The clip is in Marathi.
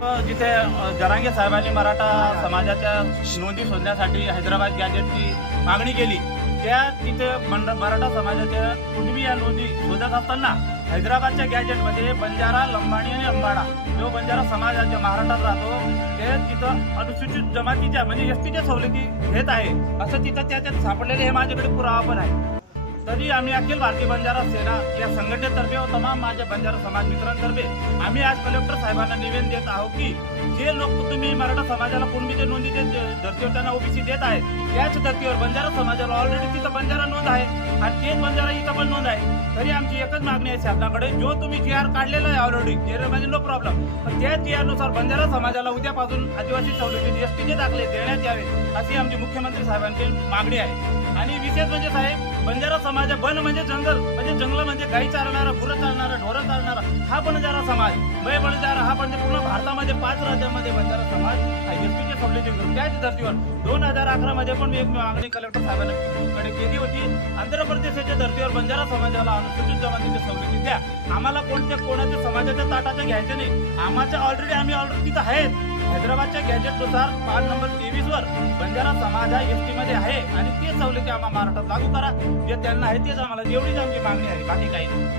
जिथे जरांगे साहेबांनी मराठा समाजाच्या नोंदी शोधण्यासाठी हैदराबाद गॅजेटची मागणी केली, त्या तिथे मराठा समाजाच्या कुटुंबीय नोंदी शोधत असताना हैदराबादच्या गॅजेटमध्ये बंजारा, लंबाणी आणि अंबाडा जो बंजारा समाजाच्या महाराष्ट्रात राहतो ते तिथं अनुसूचित जमातीच्या म्हणजे एसटीच्या सवलती घेत आहे असं तिथं त्याच्यात सापडलेले हे माझ्याकडे पुरावा पण आहे. तरी आम्ही अखिल भारतीय बंजारा सेना या संघटनेतर्फे व तमाम माझ्या बंजारा समाज मित्रांतर्फे आम्ही आज कलेक्टर साहेबांना निवेदन देत आहोत की जे लोक तुम्ही मराठा समाजाला कुणबीच्या नोंदीच्या धर्तीवर त्यांना ओबीसी देत आहे त्याच धर्तीवर बंजारा समाजाला ऑलरेडी तिथं बंजारा नोंद आहे आणि तेच बंजारा इथं पण नोंद आहे. तरी आमची एकच मागणी आहे शासनाकडे, जो तुम्ही GR काढलेला आहे ऑलरेडी GR म्हणजे नो प्रॉब्लेम, पण त्या GR नुसार बंजारा समाजाला उद्यापासून आदिवासी सवलती एसटीचे दाखले देण्यात यावे अशी आमची मुख्यमंत्री साहेबांची मागणी आहे. आणि विशेष म्हणजे साहेब, बंजारा समाज वन म्हणजे जंगल म्हणजे जंगल म्हणजे गाई चालणारा, गुरं चालणारा, ढोरं चालणारा हा बंजारा समाज, बंजारा हा म्हणजे पूर्ण भारतामध्ये 5 राज्यांमध्ये बंजारा समाज हा एसटीचे सवलती घेऊन त्याच धर्तीवर 2011 मध्ये पण मी एक मागणी कलेक्टर साहेबांकडे केली होती. आंध्र प्रदेशाच्या धर्तीवर बंजारा समाजाला अनुसूचित जमातीच्या सवलती द्या, आम्हाला कोणाच्या समाजाच्या ताटाचं घ्यायचं नाही, आम्हाला ऑलरेडी तिथं आहेत. हैदराबादच्या गॅजेटनुसार 5 नंबर 23 वर बंजारा समाज हा एसटी मध्ये आहे आणि ते सवलती आम्हाला महाराष्ट्रात लागू करा, जे त्यांना आहे तेच आम्हाला, एवढीच आमची मागणी आहे, बाकी काही नाही.